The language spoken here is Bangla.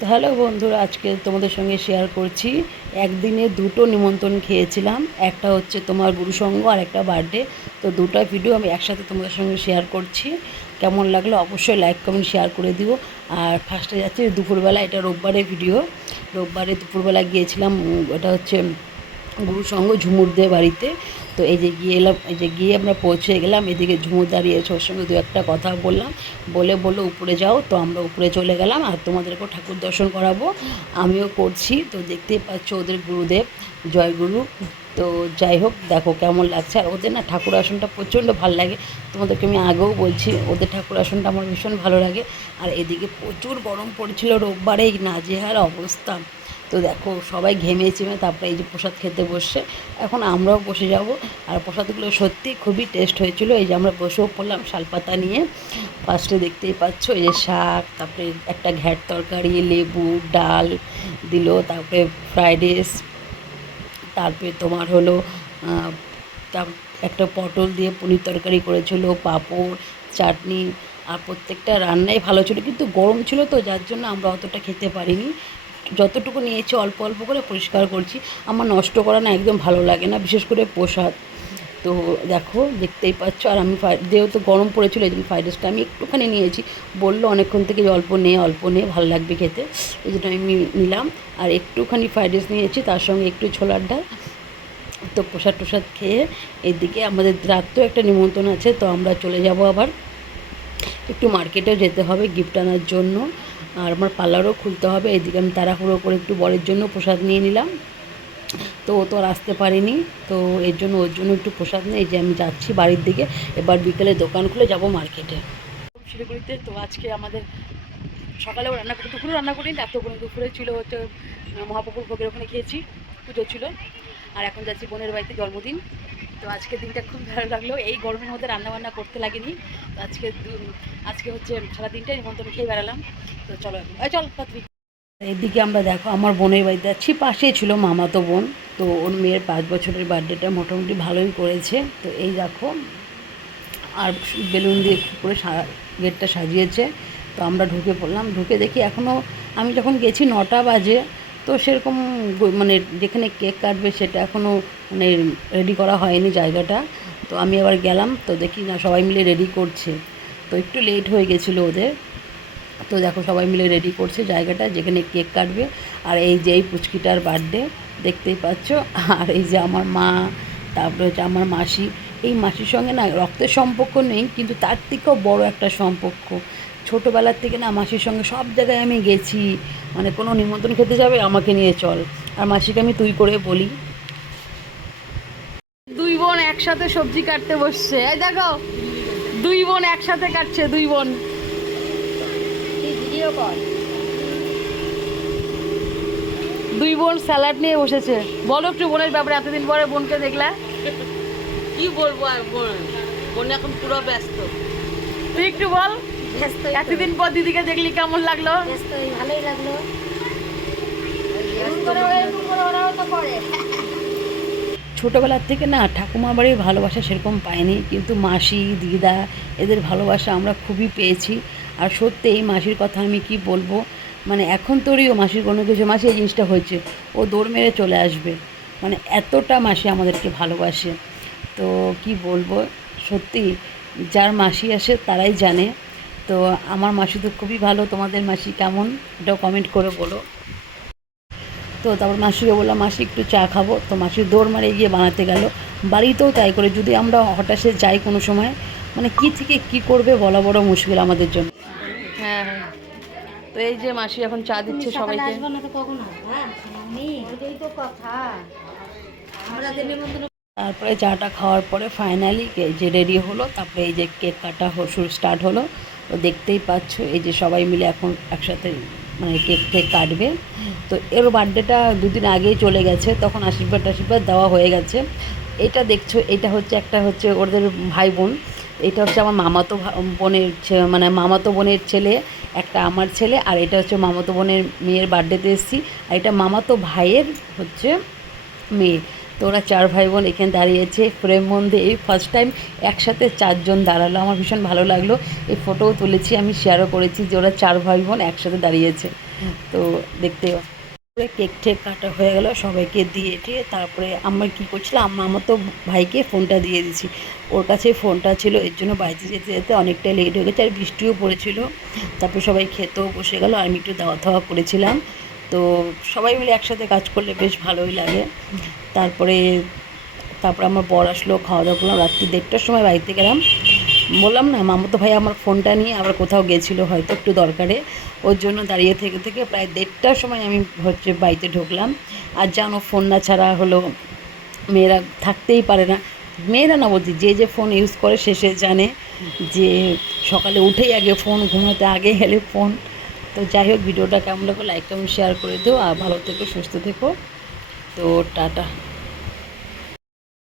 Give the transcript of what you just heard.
তো হ্যালো বন্ধুরা, আজকে তোমাদের সঙ্গে শেয়ার করছি। একদিনে দুটো নিমন্ত্রণ খেয়েছিলাম। একটা হচ্ছে তোমার গুরুসঙ্গ আর একটা বার্থডে তো দুটো ভিডিও আমি একসাথে তোমাদের সঙ্গে শেয়ার করছি। কেমন লাগল অবশ্যই লাইক কমেন্ট শেয়ার করে দিও। আর ফার্স্টে যাচ্ছে দুপুরবেলা, এটা রোববারের ভিডিও রোববারে দুপুরবেলা গিয়েছিলাম এটা হচ্ছে গুরুসঙ্গ ঝুমুরদের বাড়িতে। তো এই যে গিয়ে এলাম, এই যে গিয়ে আমরা পৌঁছে গেলাম, এদিকে ঝুমুর দাঁড়িয়েছে ওর সঙ্গে দু একটা কথা বললাম। বলে বলল, উপরে যাও, তো আমরা উপরে চলে গেলাম আর তোমাদেরকেও ঠাকুর দর্শন করাবো। আমিও করছি। তো দেখতেই পাচ্ছ ওদের গুরুদেব জয়গুরু তো যাই হোক, দেখো কেমন লাগছে। আর ওদের না ঠাকুর আসনটা প্রচণ্ড ভালো লাগে। তোমাদেরকে আমি আগেও বলছি, ওদের ঠাকুর আসনটা আমার ভীষণ ভালো লাগে। আর এদিকে প্রচুর গরম পড়েছিল রোববারে, এই নাজেহাল অবস্থা। তো দেখো, সবাই ঘেমে চেমে তারপরে এই যে প্রসাদ খেতে বসছে। এখন আমরাও বসে যাব। আর প্রসাদগুলো সত্যি খুবই টেস্ট হয়েছিল। এই যে আমরা বসেও পড়লাম শালপাতা নিয়ে। ফার্স্টে দেখতেই পাচ্ছ, এই যে শাক, তারপরে একটা ঘ্যাট তরকারি, লেবু, ডাল দিল, তারপরে ফ্রাইড রাইস তারপরে তোমার হলো একটা পটল দিয়ে পনির তরকারি করেছিল, পাঁপড়, চাটনি, আর প্রত্যেকটা রান্নাই ভালো ছিল, কিন্তু গরম ছিল তো, যার জন্য আমরা অতটা খেতে পারিনি। যতটুকু নিয়েছি, অল্প অল্প করে পরিষ্কার করছি। আমার নষ্ট করা না একদম ভালো লাগে না, বিশেষ করে প্রসাদ। তো দেখো, দেখতেই পাচ্ছ। আর আমি যেহেতু গরম পড়েছিল, এই জন্য ফ্রাইড রাইসটা আমি একটুখানি নিয়েছি। বলল অনেকক্ষণ থেকে যে অল্প নে অল্প নে, ভালো লাগবে খেতে। এই জন্য আমি নিলাম। আর একটুখানি ফ্রাইড রাইস নিয়েছি, তার সঙ্গে একটু ছোলার ডাল। তো প্রসাদ টোসাদ খেয়ে এদিকে আমাদের রাত্রেও একটা নিমন্ত্রণ আছে, তো আমরা চলে যাব আবার। একটু মার্কেটেও যেতে হবে গিফট আনার জন্য। আর আমার পার্লারও খুলতে হবে। এদিকে আমি তাড়াহুড়ো করে একটু বরের জন্য প্রসাদ নিয়ে নিলাম। তো ও তো আর আসতে পারিনি। তো এর জন্য, ওর জন্য একটু প্রসাদ নেই। যে আমি যাচ্ছি বাড়ির দিকে, এবার বিকেলে দোকান খুলে যাব মার্কেটে। শিলিগুড়িতে তো আজকে আমাদের সকালেও রান্না করি দুপুরে রান্না করিনি রাত্রে করে দুপুরে ছিল হচ্ছে মহাপ্রভুর ভোগের ওখানে খেয়েছি, পুজো ছিল। আর এখন যাচ্ছি বোনের বাড়িতে জন্মদিন। তো আজকে দিনটা খুব ভালো লাগল। এই গরমের মধ্যে রান্না বান্না করতে লাগেনি। তো আজকে আজকে হচ্ছে সারা দিনটাই নিমন্ত্রণ খেয়ে বেড়ালাম। তো চলো এখন। চল পাত্রী এদিকে আমরা দেখো, আমার বোনের বাড়িতে যাচ্ছি, পাশেই ছিল মামাতো বোন। তো ওর মেয়ের পাঁচ বছরের বার্থডেটা মোটামুটি ভালোই করেছে। তো এই দেখো, আর বেলুন দিয়ে করে গেটটা সাজিয়েছে। তো আমরা ঢুকে পড়লাম, ঢুকে দেখি এখনও আমি যখন গেছি নটা বাজে, তো সেরকম মানে যেখানে কেক কাটবে সেটা এখনও মানে রেডি করা হয়নি জায়গাটা। তো আমি আবার গেলাম, তো দেখি না, সবাই মিলে রেডি করছে। তো একটু লেট হয়ে গেছিল ওদের। তো দেখো সবাই মিলে রেডি করছে জায়গাটা, যেখানে কেক কাটবে। আর এই যে এই পুচকিটার বার্থডে দেখতেই পাচ্ছ। আর এই যে আমার মা, তারপরে হচ্ছে আমার মাসি। এই মাসির সঙ্গে না রক্তের সম্পর্ক নেই, কিন্তু তার থেকেও বড় একটা সম্পর্ক। ছোটোবেলার থেকে না মাসির সঙ্গে সব জায়গায় আমি গেছি। মানে কোনো নিমন্ত্রণ খেতে যাবে, আমাকে নিয়ে চল। আর মাসিকে আমি তুই করে বলি। দুই বোন একসাথে সবজি কাটতে বসছে। এই দেখো, দুই বোন একসাথে কাটছে, দুই বোন। দুই বোন স্যালাড নিয়ে বসেছে। বলো একটু বোনের ব্যাপারে এতদিন পরে বোনকে দেখলা? কি বলব আর বোন? বোন এখন পুরো ব্যস্ত। তুই একটু বল। এতদিন পর দিদিকে দেখলি কেমন লাগল? ভালোই লাগল। ছোটোবেলার থেকে না ঠাকুমা বাড়ির ভালোবাসা সেরকম পাইনি কিন্তু মাসি দিদা এদের ভালোবাসা আমরা খুবই পেয়েছি। আর সত্যি এই মাসির কথা আমি কি বলব? মানে এখন তোরইও মাসির কোনো কিছু, মাসি এই জিনিসটা হয়েছে। ও দৌড় মেরে চলে আসবে। মানে এতটা মাসি আমাদেরকে ভালোবাসে। তো কি বলব? সত্যি যার মাসি আসে তারাই জানে। তো আমার মাসি তো খুবই ভালো। তোমাদের মাসি কেমন? এটাও কমেন্ট করে বলো। তো তারপর মাসিকে বললাম, মাসি, একটু চা খাব। তো মাসি দৌড় মারে গিয়ে বানাতে গেল। বাড়িতেও তাই করে। যদি আমরা হঠাৎ যাই কোনো সময় মানে কি থেকে কি করবে বলা বড় মুশকিল আমাদের জন্য। হ্যাঁ হ্যাঁ। তো এই যে মাসি এখন চা দিচ্ছে সবাইকে। আসব না তো কখন? আসব হ্যাঁ তারপরে চাটা খাওয়ার পরে ফাইনালি যে রেডি হলো তারপরে এই যে কেক কাটা শুরু স্টার্ট হলো। তো দেখতেই পাচ্ছ এই যে সবাই মিলে এখন একসাথে মানে কেক কেক কাটবে। তো এর বার্থডেটা দুদিন আগেই চলে গেছে তখন আশীর্বাদ আশীর্বাদ দেওয়া হয়ে গেছে। এটা দেখছ, এটা হচ্ছে একটা হচ্ছে ওদের ভাই বোন। এটা হচ্ছে আমার মামাতো বোনের মানে মামাতো বোনের ছেলে, একটা আমার ছেলে, আর এটা হচ্ছে মামাতো বোনের মেয়ের বার্থডেতে এসেছি। আর এটা মামাতো ভাইয়ের হচ্ছে মেয়ে। তো ওরা চার ভাই বোন এখানে দাঁড়িয়েছে ফ্রেম মধ্যে এই ফার্স্ট টাইম একসাথে চারজন দাঁড়াল, আমার ভীষণ ভালো লাগল। এই ফটোও তুলেছি, আমি শেয়ারও করেছি যে ওরা চার ভাই বোন একসাথে দাঁড়িয়েছে। তো দেখতে কেক টেক কাটা হয়ে গেল, সবাইকে দিয়ে টিয়ে তারপরে আমার কী করছিলাম আম্মা আমার তো ভাইকে ফোনটা দিয়ে দিছি ওর কাছে ফোনটা ছিল, এর জন্য বাড়িতে যেতে যেতে অনেকটা লেট হয়ে গেছে আর বৃষ্টিও পড়েছিল। তারপরে সবাই খেতেও বসে গেল, আমি একটু দাওয়া দাওয়া করেছিলাম। তো সবাই মিলে একসাথে কাজ করলে বেশ ভালোই লাগে। তারপরে তারপরে আমার বর আসলো, খাওয়া দাওয়া করলাম। রাত্রি দেড়টার সময় বাড়িতে গেলাম। বললাম না, মামাতো ভাই আমার ফোনটা নিয়ে আবার কোথাও গেছিল হয়তো, একটু দরকারে। ওর জন্য দাঁড়িয়ে থেকে থেকে প্রায় দেড়টার সময় আমি হচ্ছে বাড়িতে ঢুকলাম। আর জানো ফোন না ছাড়া হলো মেয়েরা থাকতেই পারে না। মেয়েরা না বলছি, যে যে ফোন ইউজ করে সে সে জানে যে সকালে উঠেই আগে ফোন ঘুমাতে আগে গেলে ফোন তো যাই হোক ভিডিওটা কেমন লাগল লাইক কমেন্ট শেয়ার করে দিও। আর ভালো থেকো, সুস্থ থেকো। তো টাটা।